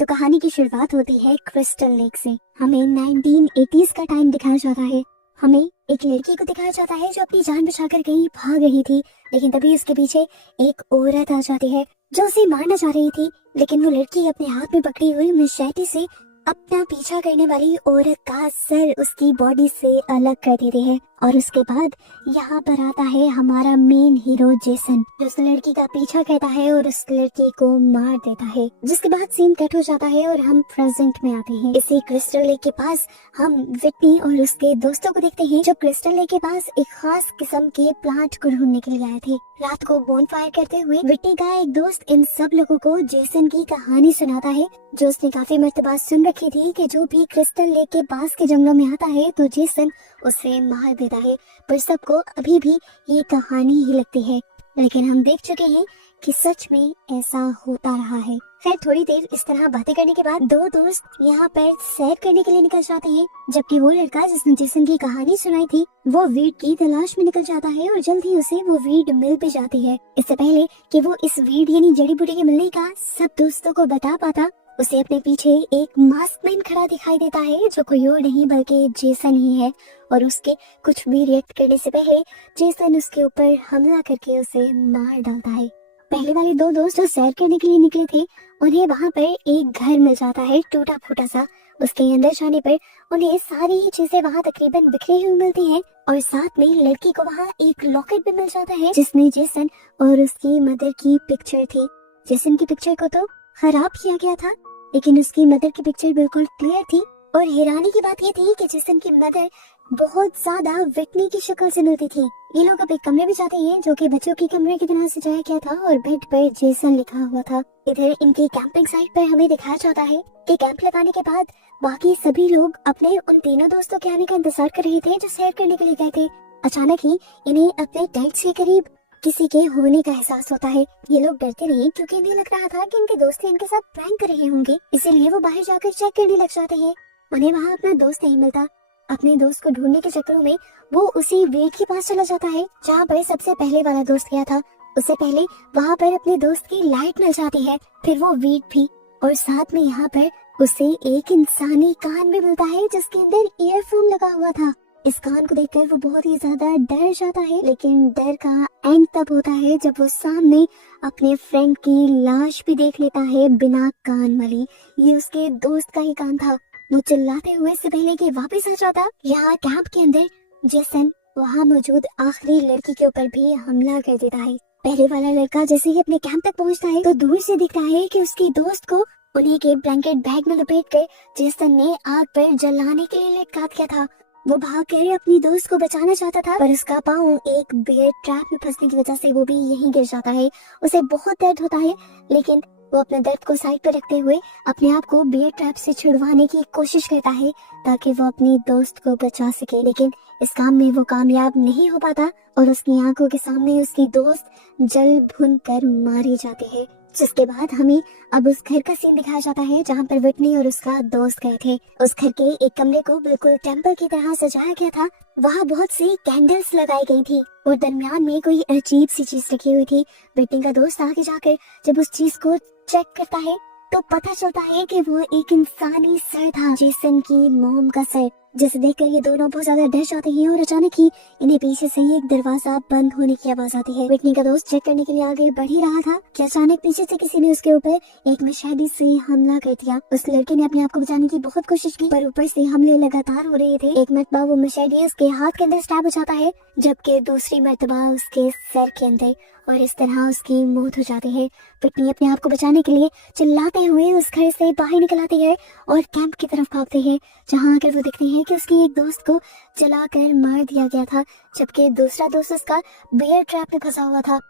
तो कहानी की शुरुआत होती है क्रिस्टल लेक से। हमें 1980s का टाइम दिखाया जाता है। हमें एक लड़की को दिखाया जाता है जो अपनी जान बचाकर कहीं भाग रही थी, लेकिन तभी उसके पीछे एक औरत आ जाती है जो उसे मारना चाह रही थी। लेकिन वो लड़की अपने हाथ में पकड़ी हुई मशेटी से अपना पीछा करने वाली औरत का सर उसकी बॉडी से अलग कर देती है। और उसके बाद यहाँ पर आता है हमारा मेन हीरो जेसन, जो उस लड़की का पीछा करता है और उस लड़की को मार देता है। जिसके बाद सीन कट हो जाता है और हम प्रेजेंट में आते हैं। इसी क्रिस्टल लेक के पास हम विटनी और उसके दोस्तों को देखते हैं, जो क्रिस्टल लेक के पास एक खास किस्म के प्लांट को ढूंढने के लिए आए थे। रात को बोनफायर करते हुए विटनी का एक दोस्त इन सब लोगों को जेसन की कहानी सुनाता है, जो उसने काफी मर्तबा सुन रखी थी कि जो भी क्रिस्टल लेक के पास के जंगलों में आता है तो जेसन उसे मार देता है। पर सबको अभी भी ये कहानी ही लगती है, लेकिन हम देख चुके हैं कि सच में ऐसा होता रहा है। खैर, थोड़ी देर इस तरह बातें करने के बाद दो दोस्त यहाँ पर सैर करने के लिए निकल जाते हैं, जबकि वो लड़का जिसने जेसन की कहानी सुनाई थी वो वीड की तलाश में निकल जाता है और जल्द ही उसे वो वीड मिल भी जाती है। इससे पहले कि वो इस वीड यानी जड़ी बूटी के मिलने का सब दोस्तों को बता पाता, उसे अपने पीछे एक मास्कमैन खड़ा दिखाई देता है, जो कोई और नहीं बल्कि जेसन ही है। और उसके कुछ भी रिएक्ट करने से पहले जेसन उसके ऊपर हमला करके उसे मार डालता है। पहले वाले दो दोस्त जो सैर करने के लिए निकले थे, उन्हें वहाँ पर एक घर मिल जाता है टूटा फूटा सा। उसके अंदर जाने पर उन्हें सारी चीजें वहाँ तकरीबन बिखरी हुई मिलती हैं और साथ में लड़की को वहाँ एक लॉकेट भी मिल जाता है, जिसमें जेसन और उसकी मदर की पिक्चर थी। जेसन की पिक्चर को तो खराब किया गया था, लेकिन उसकी मदर की पिक्चर बिल्कुल क्लियर थी। और हैरानी की बात ये थी कि जेसन की मदर बहुत ज्यादा विटनी की शक्ल से मिलती थी। ये लोग अब एक कमरे में जाते हैं जो कि बच्चों के कमरे की तरह सजाया गया था और बेड पर जेसन लिखा हुआ था। इधर इनकी कैंपिंग साइट पर हमें दिखाया जाता है कि कैंप लगाने के बाद बाकी सभी लोग अपने उन तीनों दोस्तों के आने का इंतजार कर रहे थे जो सैर करने के लिए गए थे। अचानक ही इन्हें अपने टेंट के करीब किसी के होने का एहसास होता है। ये लोग डरते नहीं, क्योंकि इन्हें लग रहा था कि इनके दोस्त इनके साथ प्रैंक कर रहे होंगे, इसीलिए वो बाहर जाकर चेक करने लग जाते हैं। उन्हें वहाँ अपना दोस्त नहीं मिलता। अपने दोस्त को ढूंढने के चक्करों में वो उसी वीड के पास चला जाता है जहाँ पर सबसे पहले वाला दोस्त गया था। उससे पहले वहाँ पर अपने दोस्त की लाइट मिल जाती है, फिर वो वीड भी, और साथ में यहाँ पर उसे एक इंसानी कान भी मिलता है जिसके अंदर ईयरफोन लगा हुआ था। इस कान को देखकर वो बहुत ही ज्यादा डर जाता है, लेकिन डर का एंड तब होता है जब वो सामने अपने फ्रेंड की लाश भी देख लेता है बिना कान वाली। ये उसके दोस्त का ही कान था। वो चिल्लाते हुए से पहले कि वापस आ जाता, यहाँ कैंप के अंदर जेसन वहाँ मौजूद आखिरी लड़की के ऊपर भी हमला कर देता है। पहले वाला लड़का जैसे ही अपने कैंप तक पहुँचता है तो दूर से दिखता है कि उसकी दोस्त को उन्हीं के ब्लैंकेट बैग में लपेट कर जेसन ने आग पर जलाने के लिए लटका दिया था। वो भागकर अपनी दोस्त को बचाना चाहता था, पर उसका पाँव एक बेयर ट्रैप में फंसने की वजह से वो भी यहीं गिर जाता है। उसे बहुत दर्द होता है, लेकिन वो अपने दर्द को साइड पर रखते हुए अपने आप को बेयर ट्रैप से छुड़वाने की कोशिश करता है ताकि वो अपनी दोस्त को बचा सके। लेकिन इस काम में वो कामयाब नहीं हो पाता और उसकी आंखों के सामने उसकी दोस्त जल भुन कर मारी जाती है। जिसके बाद हमें अब उस घर का सीन दिखाया जाता है जहाँ पर विटनी और उसका दोस्त गए थे। उस घर के एक कमरे को बिल्कुल टेम्पल की तरह सजाया गया था। वहाँ बहुत सी कैंडल्स लगाई गई थी और दरमियान में कोई अजीब सी चीज रखी हुई थी। विटनी का दोस्त आगे जाकर जब उस चीज को चेक करता है तो पता चलता है कि वो एक इंसानी सर था, जेसन की मॉम का सर, जिसे देखकर ये दोनों बहुत ज्यादा डर जाते हैं और अचानक ही इन्हें पीछे से ही एक दरवाजा बंद होने की आवाज आती है। विटनी का दोस्त चेक करने के लिए आगे बढ़ ही रहा था कि अचानक पीछे से किसी ने उसके ऊपर एक मशहदी से हमला कर दिया। उस लड़के ने अपने आप को बचाने की बहुत कोशिश की, पर ऊपर से हमले लगातार हो रहे थे। एक मरतबा वो मशहदी उसके हाथ के अंदर स्टैब हो जाता है, जबकि दूसरी मरतबा उसके सर के अंदर, और इस तरह उसकी मौत हो जाती है। विटनी अपने आप को बचाने के लिए चिल्लाते हुए उस घर से बाहर निकल आती है और कैंप की तरफ भागते हैं, जहाँ आकर वो देखते हैं कि उसकी एक दोस्त को जलाकर मार दिया गया था, जबकि दूसरा दोस्त उसका बेयर ट्रैप में फंसा हुआ था।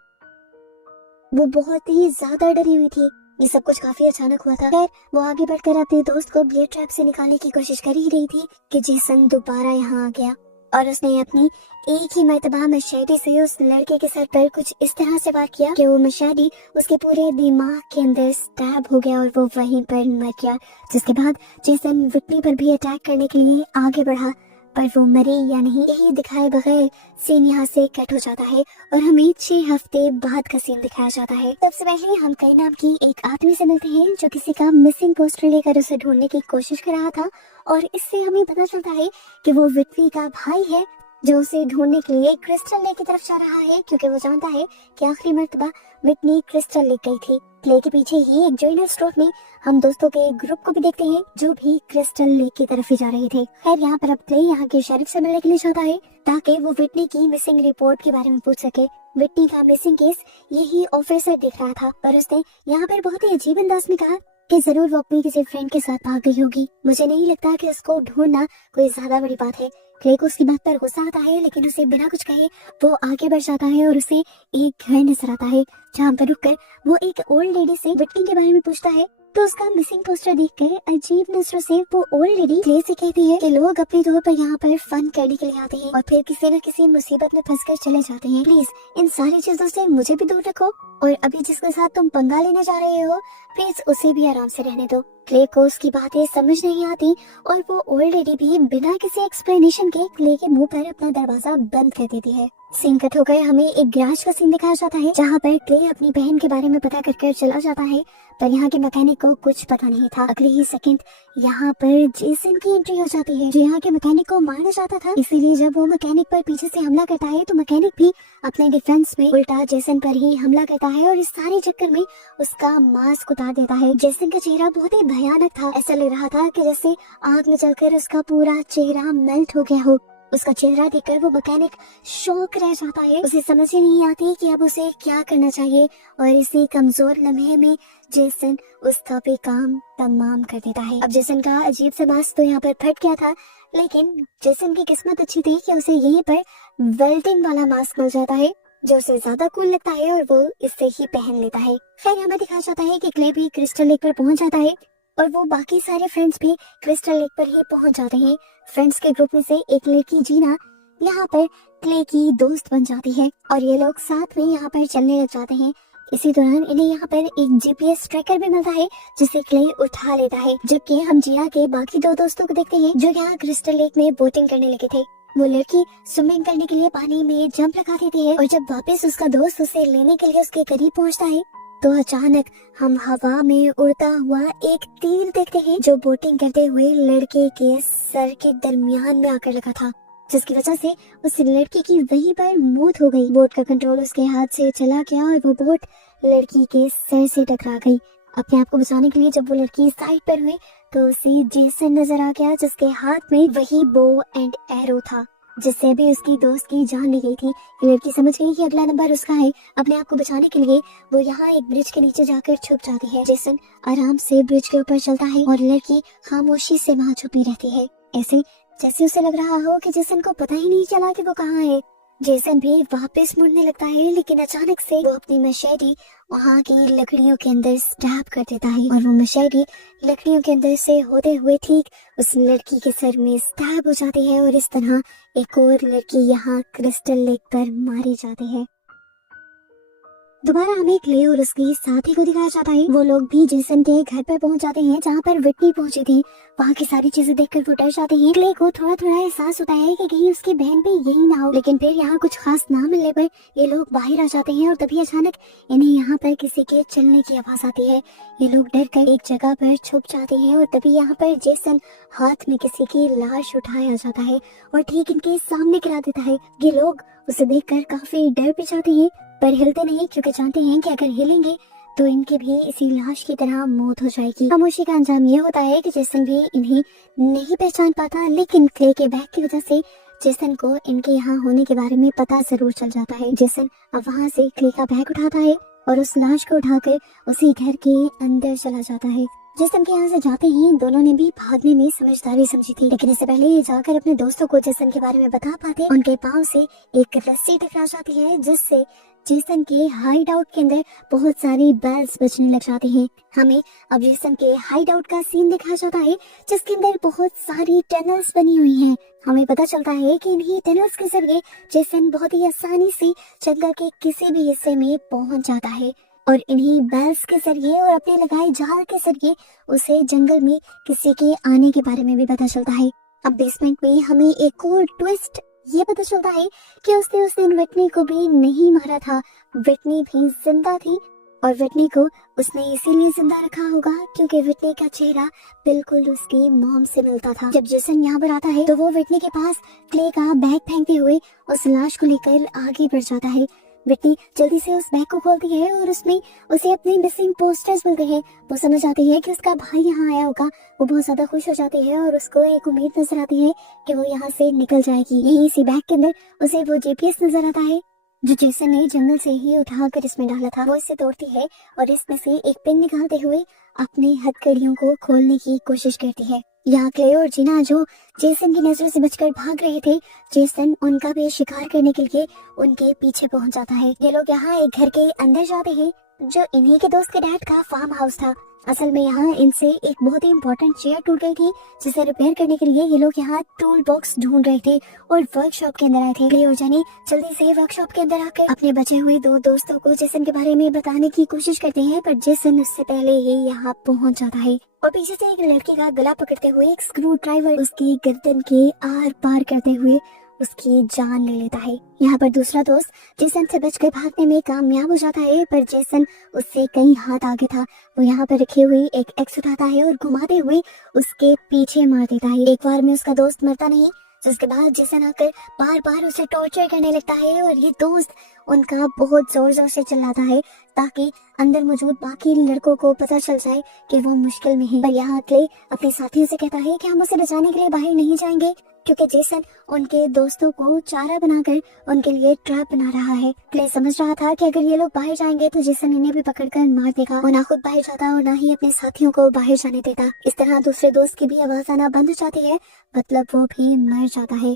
वो बहुत ही ज्यादा डरी हुई थी। ये सब कुछ काफी अचानक हुआ था। खैर, वो आगे बढ़कर अपने दोस्त को बेयर ट्रैप से निकालने की कोशिश कर ही रही थी कि जेसन दोबारा यहाँ आ गया और उसने अपनी एक ही मर्तबा मशेडी से उस लड़के के सर पर कुछ इस तरह से वार किया कि वो मशेडी उसके पूरे दिमाग के अंदर स्टैब हो गया और वो वहीं पर मर गया। जिसके बाद जेसन विटनी पर भी अटैक करने के लिए आगे बढ़ा, पर वो मरी या नहीं यही दिखाए बगैर सीन यहाँ से कट हो जाता है और हमें 6 हफ्ते बाद का सीन दिखाया जाता है। सबसे पहले हम कई नाम की एक आदमी से मिलते हैं जो किसी का मिसिंग पोस्टर लेकर उसे ढूंढने की कोशिश कर रहा था और इससे हमें पता चलता है कि वो विट्वी का भाई है जो उसे ढूंढने के लिए क्रिस्टल लेक की तरफ जा रहा है, क्योंकि वो जानता है कि आखिरी मर्तबा विटनी क्रिस्टल लेक गई थी। प्ले के पीछे ही एक जॉइनर स्टोर में हम दोस्तों के ग्रुप को भी देखते हैं जो भी क्रिस्टल लेक की तरफ ही जा रहे थे। खैर यहाँ पर अब प्ले यहाँ के शेरिफ से मिलने के लिए जाता है ताकि वो विटनी की मिसिंग रिपोर्ट के बारे में पूछ सके। विटनी का मिसिंग केस यही ऑफिसर देख रहा था और उसने यहाँ पर बहुत ही अजीब अंदाज में कहा कि जरूर वो अपनी किसी फ्रेंड के साथ भाग गई होगी। मुझे नहीं लगता कि उसको ढूंढना कोई ज्यादा बड़ी बात है। क्ले को उसकी बात पर गुस्सा आता है, लेकिन उसे बिना कुछ कहे वो आगे बढ़ जाता है और उसे एक घर नजर आता है जहाँ पर रुककर वो एक ओल्ड लेडी से विटनी के बारे में पूछता है। तो उसका मिसिंग पोस्टर देखकर अजीब नजरों से वो ओल्ड लेडी क्ले से कहती है कि लोग अपने तौर पर यहाँ पर फन करने के लिए आते हैं और फिर किसी न किसी मुसीबत में फंसकर चले जाते हैं। प्लीज इन सारी चीजों से मुझे भी दूर रखो और अभी जिसके साथ तुम पंगा लेने जा रहे हो प्लीज उसे भी आराम से रहने दो। क्ले को उसकी बातें समझ नहीं आती और वो ओल्ड लेडी भी बिना किसी एक्सप्लेनेशन के क्ले के मुंह पर अपना दरवाजा बंद कर देती है। सीन कट होकर हमें एक गैराज का सीन दिखाया जाता है जहाँ पर क्ले अपनी बहन के बारे में पता कर चला जाता है, पर यहाँ के मैकेनिक को कुछ पता नहीं था। अगले ही सेकंड यहाँ पर जेसन की एंट्री हो जाती है जो यहाँ के मैकेनिक को मारना चाहता था। इसीलिए जब वो मैकेनिक पर पीछे से हमला करता है तो मैकेनिक भी अपने डिफेंस में उल्टा जेसन पर ही हमला करता है और इस सारे चक्कर में उसका मास्क उतार देता है। जेसन का चेहरा बहुत ही भयानक था, ऐसा लग रहा था कि जैसे आग में जलकर उसका पूरा चेहरा मेल्ट हो गया हो। उसका चेहरा देखकर वो मैकेनिक शॉक रह जाता है, उसे समझ ही नहीं आती कि अब उसे क्या करना चाहिए और इसी कमजोर लम्हे में जेसन उसका भी काम तमाम कर देता है। अब जेसन का अजीब सा मास्क तो यहाँ पर फट गया था, लेकिन जेसन की किस्मत अच्छी थी कि उसे यहीं पर वेल्डिंग वाला मास्क मिल जाता है जो उसे ज्यादा कूल लगता है और वो इससे ही पहन लेता है। खैर हमें दिखाया जाता है कि क्ले भी क्रिस्टल लेक पर पहुंच जाता है और वो बाकी सारे फ्रेंड्स भी क्रिस्टल लेक पर ही पहुंच जाते हैं। फ्रेंड्स के ग्रुप में से एक लड़की जीना यहाँ पर क्ले की दोस्त बन जाती है और ये लोग साथ में यहाँ पर चलने लग जाते हैं। इसी दौरान इन्हें यहाँ पर एक जीपीएस ट्रैकर भी मिलता है जिसे क्ले उठा लेता है, जबकि हम जिया के बाकी 2 दोस्तों को देखते हैं जो यहाँ क्रिस्टल लेक में बोटिंग करने लगे थे। वो लड़की स्विमिंग करने के लिए पानी में जंप लगा देती है और जब वापस उसका दोस्त उसे लेने के लिए उसके करीब पहुँचता है तो अचानक हम हवा में उड़ता हुआ एक तीर देखते हैं जो बोटिंग करते हुए लड़के के सर के दरमियान में आकर लगा था, जिसकी वजह से उस लड़की की वहीं पर मौत हो गई। बोट का कंट्रोल उसके हाथ से चला गया और वो बोट लड़की के सर से टकरा गई। अपने आप को बचाने के लिए जब वो लड़की साइड पर हुई तो उसे जेसन नजर आ गया जिसके हाथ में वही बो एंड एरो था जिससे भी उसकी दोस्त की जान ली गई थी। लड़की समझ गई कि अगला नंबर उसका है। अपने आप को बचाने के लिए वो यहाँ एक ब्रिज के नीचे जाकर छुप जाती है। जेसन आराम से ब्रिज के ऊपर चलता है और लड़की खामोशी से वहाँ छुपी रहती है, ऐसे जैसे उसे लग रहा हो कि जेसन को पता ही नहीं चला कि वो कहाँ है। जेसन भी वापस मुड़ने लगता है, लेकिन अचानक से वो अपनी मशेटी वहाँ की लकड़ियों के अंदर स्टैब कर देता है और वो मशेटी लकड़ियों के अंदर से होते हुए ठीक उस लड़की के सर में स्टैब हो जाती है और इस तरह एक और लड़की यहाँ क्रिस्टल लेक पर मारी जाती है। दोबारा हमें क्ले और उसकी साथी को दिखाया जाता है। वो लोग भी जेसन के घर पर पहुंच जाते हैं जहाँ पर विटनी पहुंची थी। वहाँ की सारी चीजें देखकर वो डर जाते हैं। क्ले को थोड़ा थोड़ा एहसास होता है कि कहीं उसकी बहन भी यही ना हो, लेकिन फिर यहाँ कुछ खास ना मिलने पर ये लोग बाहर आ जाते हैं और तभी अचानक इन्हें यहाँ पर किसी के चलने की आवाज आती है। ये लोग डर कर एक जगह पर छुप जाते हैं और तभी यहाँ पर जेसन हाथ में किसी की लाश उठाया जाता है और ठीक इनके सामने गिरा देता है। ये लोग उसे देखकर काफी डर भी जाते हैं पर हिलते नहीं, क्योंकि जानते हैं कि अगर हिलेंगे तो इनके भी इसी लाश की तरह मौत हो जाएगी। खामोशी का अंजाम ये होता है कि जेसन भी इन्हें नहीं पहचान पाता, लेकिन क्ले के बैग की वजह से जेसन को इनके यहाँ होने के बारे में पता जरूर चल जाता है। जेसन अब वहाँ से क्ले का बैग उठाता है और उस लाश को उठाकर उसी घर के अंदर चला जाता है। जेसन के यहाँ से जाते ही दोनों ने भी भागने में समझदारी समझी थी, लेकिन इससे पहले ये जाकर अपने दोस्तों को जेसन के बारे में बता पाते उनके पाँव से एक रस्सी टकरा जाती है जिससे जेसन के हाइड आउट के अंदर बहुत सारी बेल्स बजने लग जाती हैं। हमें अब जेसन के हाइड आउट का सीन दिखाया जाता है जिसके अंदर बहुत सारी टनल्स बनी हुई हैं। हमें पता चलता है कि इन्हीं टनल्स के जरिए जेसन बहुत ही आसानी से जंगल के किसी भी हिस्से में पहुंच जाता है और इन्हीं बेल्स के जरिए और अपने लगाए जाल के जरिए उसे जंगल में किसी के आने के बारे में भी पता चलता है। अब बेसमेंट में हमें एक और ट्विस्ट ये पता चलता है कि उसने उस दिन विटनी को भी नहीं मारा था, विटनी भी जिंदा थी और विटनी को उसने इसीलिए जिंदा रखा होगा क्योंकि विटनी का चेहरा बिल्कुल उसकी मॉम से मिलता था। जब जेसन यहाँ पर आता है तो वो विटनी के पास क्ले का बैग फेंकते हुए उस लाश को लेकर आगे बढ़ जाता है। विटनी जल्दी से उस बैग को खोलती है और उसमें उसे अपने मिसिंग पोस्टर्स मिलते हैं। वो समझ आती है कि उसका भाई यहाँ आया होगा। वो बहुत ज्यादा खुश हो जाती है और उसको एक उम्मीद नजर आती है कि वो यहाँ से निकल जाएगी। यही इसी बैग के अंदर उसे वो जीपीएस नजर आता है जो जेसन ने जंगल से ही उठाकर इसमें डाला था। वो इसे तोड़ती है और इसमें से एक पिन निकालते हुए अपने हथकड़ियों को खोलने की कोशिश करती है। यहाँ क्ले और जीना जो जेसन की नजर से बचकर भाग रहे थे, जेसन उनका भी शिकार करने के लिए उनके पीछे पहुंच जाता है। ये लोग यहाँ एक घर के अंदर जाते हैं जो इन्हीं के दोस्त के डैड का फार्म हाउस था। असल में यहाँ इनसे एक बहुत ही इम्पोर्टेंट चेयर टूट गई थी जिसे रिपेयर करने के लिए ये लोग यहाँ टूल बॉक्स ढूंढ रहे थे और वर्कशॉप के अंदर आए थे। क्ले और जेनी जल्दी से वर्कशॉप के अंदर आकर अपने बचे हुए दो दोस्तों को जेसन के बारे में बताने की कोशिश करते हैं, पर जेसन उससे पहले ही यहाँ पहुँच जाता है और पीछे से एक लड़की का गला पकड़ते हुए एक स्क्रू ड्राइवर उसकी गर्दन के आर पार करते हुए उसकी जान ले लेता है। यहाँ पर दूसरा दोस्त जेसन से बचकर भागने में कामयाब हो जाता है, पर जेसन उससे कई हाथ आगे था। वो यहाँ पर रखी हुई एक एक्स उठाता है और घुमाते हुए उसके पीछे मार देता है। एक बार में उसका दोस्त मरता नहीं, जिसके बाद जेसन आकर बार बार उसे टॉर्चर करने लगता है और ये दोस्त उनका बहुत जोर जोर से चिल्लाता है ताकि अंदर मौजूद बाकी लड़कों को पता चल जाए कि वो मुश्किल में है। पर यहाँ क्ले अपने साथियों से कहता है कि हम उसे बचाने के लिए बाहर नहीं जाएंगे क्योंकि जेसन उनके दोस्तों को चारा बनाकर उनके लिए ट्रैप बना रहा है। क्ले समझ रहा था कि अगर ये लोग बाहर जाएंगे तो जेसन इन्हें भी पकड़कर मार देगा। वो ना खुद बाहर जाता और ना ही अपने साथियों को बाहर जाने देता। इस तरह दूसरे दोस्त की भी आवाज आना बंद हो जाती है, मतलब वो भी मर जाता है।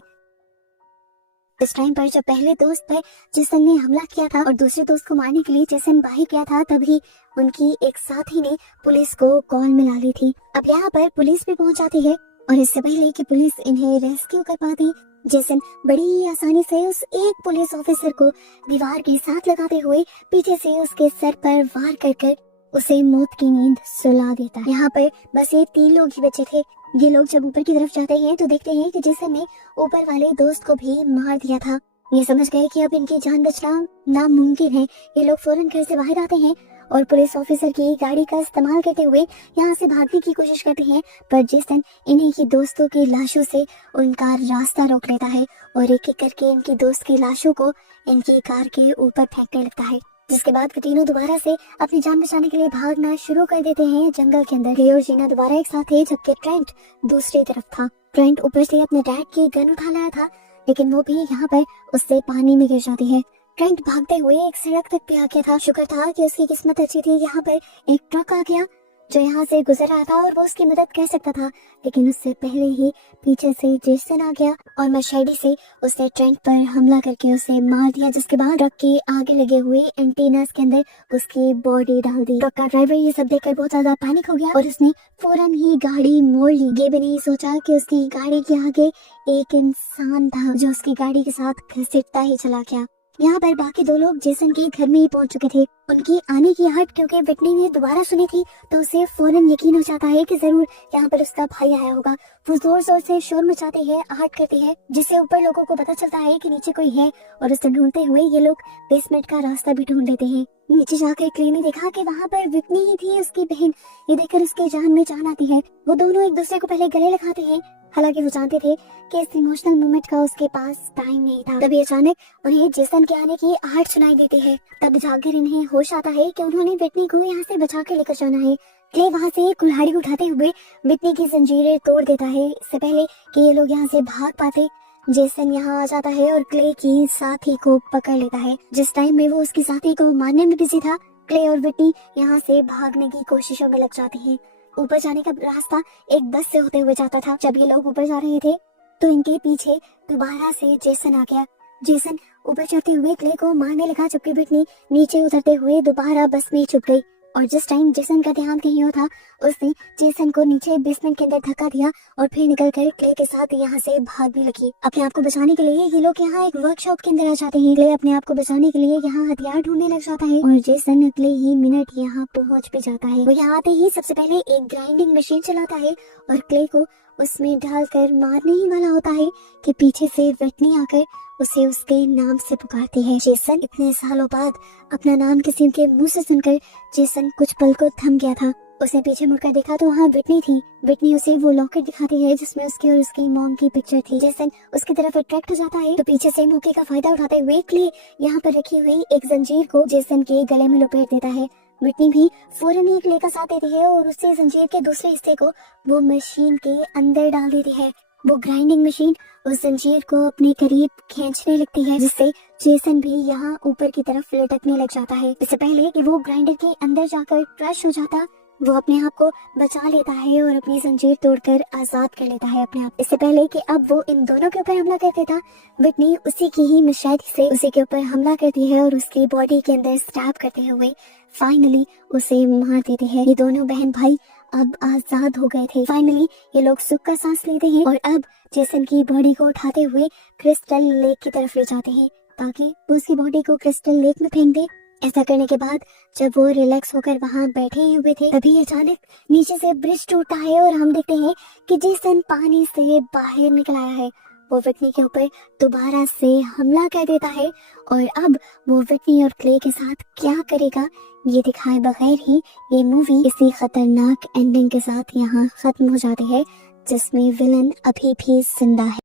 इस टाइम पर जब पहले दोस्त पर जेसन ने हमला किया था और दूसरे दोस्त को मारने के लिए जेसन बाहर गया था, तभी उनकी एक साथी ने पुलिस को कॉल मिला ली थी। अब यहाँ पर पुलिस भी पहुंच जाती है और इससे पहले कि पुलिस इन्हें रेस्क्यू कर पाती, जेसन बड़ी ही आसानी से उस एक पुलिस ऑफिसर को दीवार के साथ लगाते हुए पीछे से उसके सर पर वार कर उसे मौत की नींद सुला देता है। यहाँ पर बस ये 3 लोग ही बचे थे। ये लोग जब ऊपर की तरफ जाते हैं तो देखते हैं कि जेसन ने ऊपर वाले दोस्त को भी मार दिया था। ये समझ गए कि अब इनकी जान बचना नामुमकिन है। ये लोग फौरन घर से बाहर आते हैं और पुलिस ऑफिसर की गाड़ी का इस्तेमाल करते हुए यहाँ से भागने की कोशिश करते हैं, पर जेसन इन्हीं की दोस्तों की लाशों से उनका रास्ता रोक लेता है और एक एक करके इनकी दोस्त की लाशों को इनकी कार के ऊपर फेंकने लगता है। जिसके बाद वो तीनों दोबारा से अपनी जान बचाने के लिए भागना शुरू कर देते हैं जंगल के अंदर। क्ले और जीना दोबारा एक साथ थे जबकि ट्रेंट दूसरी तरफ था। ट्रेंट ऊपर से अपने डैड की गन उठा लाया था, लेकिन वो भी यहाँ पर उससे पानी में गिर जाती है। ट्रेंट भागते हुए एक सड़क तक भी आ गया था। शुक्र था कि उसकी किस्मत अच्छी थी। यहाँ पर एक ट्रक आ गया जो यहाँ से गुजर रहा था और वो उसकी मदद कर सकता था, लेकिन उससे पहले ही पीछे से जेसन आ गया और मशहदी से उसने ट्रेंट पर हमला करके उसे मार दिया। जिसके बाद ट्रक के आगे लगे हुए एंटीनास के अंदर उसकी बॉडी डाल दी। ट्रक का ड्राइवर ये सब देखकर बहुत ज्यादा पैनिक हो गया और उसने फौरन ही गाड़ी मोड़ ली। ये भी नहीं सोचा कि उसकी गाड़ी के आगे एक इंसान था जो उसकी गाड़ी के साथ घसीटता ही चला गया। यहाँ पर बाकी 2 लोग जेसन के घर में ही पहुंच चुके थे। उनकी आने की आहट क्योंकि विटनी ने दोबारा सुनी थी तो उसे फौरन यकीन हो जाता है कि जरूर यहाँ पर उसका भाई आया होगा। वो जोर जोर से शोर मचाते हैं, आहट करते हैं, जिससे ऊपर लोगों को पता चलता है कि नीचे कोई है और उसे ढूंढते हुए ये लोग बेसमेंट का रास्ता भी ढूंढ लेते हैं। नीचे जाकर क्ले ने देखा कि वहाँ पर विटनी ही थी, उसकी बहन। ये देखकर उसके जान में जान आती है। वो दोनों एक दूसरे को पहले गले लगाते हैं, हालांकि वो जानते थे कि इस इमोशनल मोमेंट का उसके पास टाइम नहीं था। तभी अचानक उन्हें जेसन के आने की आहट सुनाई देती है। तब जाकर इन्हें होश आता है कि उन्होंने विटनी को यहाँ से बचा कर लेकर जाना है। क्ले वहाँ से कुल्हाड़ी उठाते हुए विटनी की जंजीरें तोड़ देता है इससे पहले कि ये लोग यहाँ से भाग पाते। जेसन यहाँ आ जाता है और क्ले की साथी को पकड़ लेता है। जिस टाइम में वो उसकी साथी को मारने में बिजी था, क्ले और विटनी यहाँ से भागने की कोशिशों में लग जाती हैं। ऊपर जाने का रास्ता एक बस से होते हुए जाता था। जब ये लोग ऊपर जा रहे थे तो इनके पीछे दोबारा से जेसन आ गया। जेसन ऊपर चढ़ते हुए क्ले को मारने लगा, जबकि विटनी नीचे उतरते हुए दोबारा बस में छुप गई। और जिस टाइम जेसन का ध्यान कहीं और था, उसने जेसन को नीचे बेसमेंट के अंदर धक्का दिया और फिर निकलकर क्ले के साथ यहाँ से भागने लगी। अपने आप को बचाने के लिए ये लोग यहाँ एक वर्कशॉप के अंदर आ जाते हैं। क्ले अपने आप को बचाने के लिए यहाँ हथियार ढूंढने लग जाता है और जेसन अगले ही मिनट यहाँ पहुँच भी जाता है। वो यहाँ आते ही सबसे पहले एक ग्राइंडिंग मशीन चलाता है और क्ले को उसमें डालकर मारने ही वाला होता है कि पीछे से विटनी आकर उसे उसके नाम से पुकारती है। जेसन इतने सालों बाद अपना नाम किसी के मुंह से सुनकर जेसन कुछ पल को थम गया था। उसने पीछे मुड़कर देखा तो वहाँ विटनी थी। विटनी उसे वो लॉकेट दिखाती है जिसमें उसकी और उसकी मॉम की पिक्चर थी। जेसन उसकी तरफ अट्रैक्ट हो जाता है तो पीछे से मौके का फायदा उठाते हुए क्ले यहाँ पर रखी हुई एक जंजीर को जेसन के गले में लपेट देता है। विटनी भी फौरन ही क्ले का साथ देती है और उससे जंजीर के दूसरे हिस्से को वो मशीन के अंदर डाल देती है। वो ग्राइंडिंग मशीन उस जंजीर को अपने करीब खींचने लगती है जिससे जेसन भी यहाँ ऊपर की तरफ लटकने लग जाता है। इससे पहले कि वो ग्राइंडर के अंदर जाकर क्रश हो जाता, वो अपने आप को बचा लेता है और अपनी जंजीर तोड़कर आजाद कर लेता है अपने आप। इससे पहले कि अब वो इन दोनों के ऊपर हमला कर देता, विटनी उसी की ही मशादी से उसी के ऊपर हमला करती है और उसकी बॉडी के अंदर स्टैब करते हुए फाइनली उसे मार देती है। ये दोनों बहन भाई अब आजाद हो गए थे। फाइनली ये लोग सुख का सांस लेते हैं और अब जेसन की बॉडी को उठाते हुए क्रिस्टल लेक की तरफ ले जाते हैं ताकि वो उसकी बॉडी को क्रिस्टल लेक में फेंक दे। ऐसा करने के बाद जब वो रिलैक्स होकर वहाँ बैठे ही हुए थे तभी अचानक नीचे से ब्रिज टूटता है और हम देखते हैं कि जेसन पानी से बाहर निकल आया है। वो विटनी के ऊपर दोबारा से हमला कर देता है और अब वो विटनी और क्ले के साथ क्या करेगा ये दिखाए बगैर ही ये मूवी इसी खतरनाक एंडिंग के साथ यहाँ खत्म हो जाती है जिसमें विलन अभी भी जिंदा है।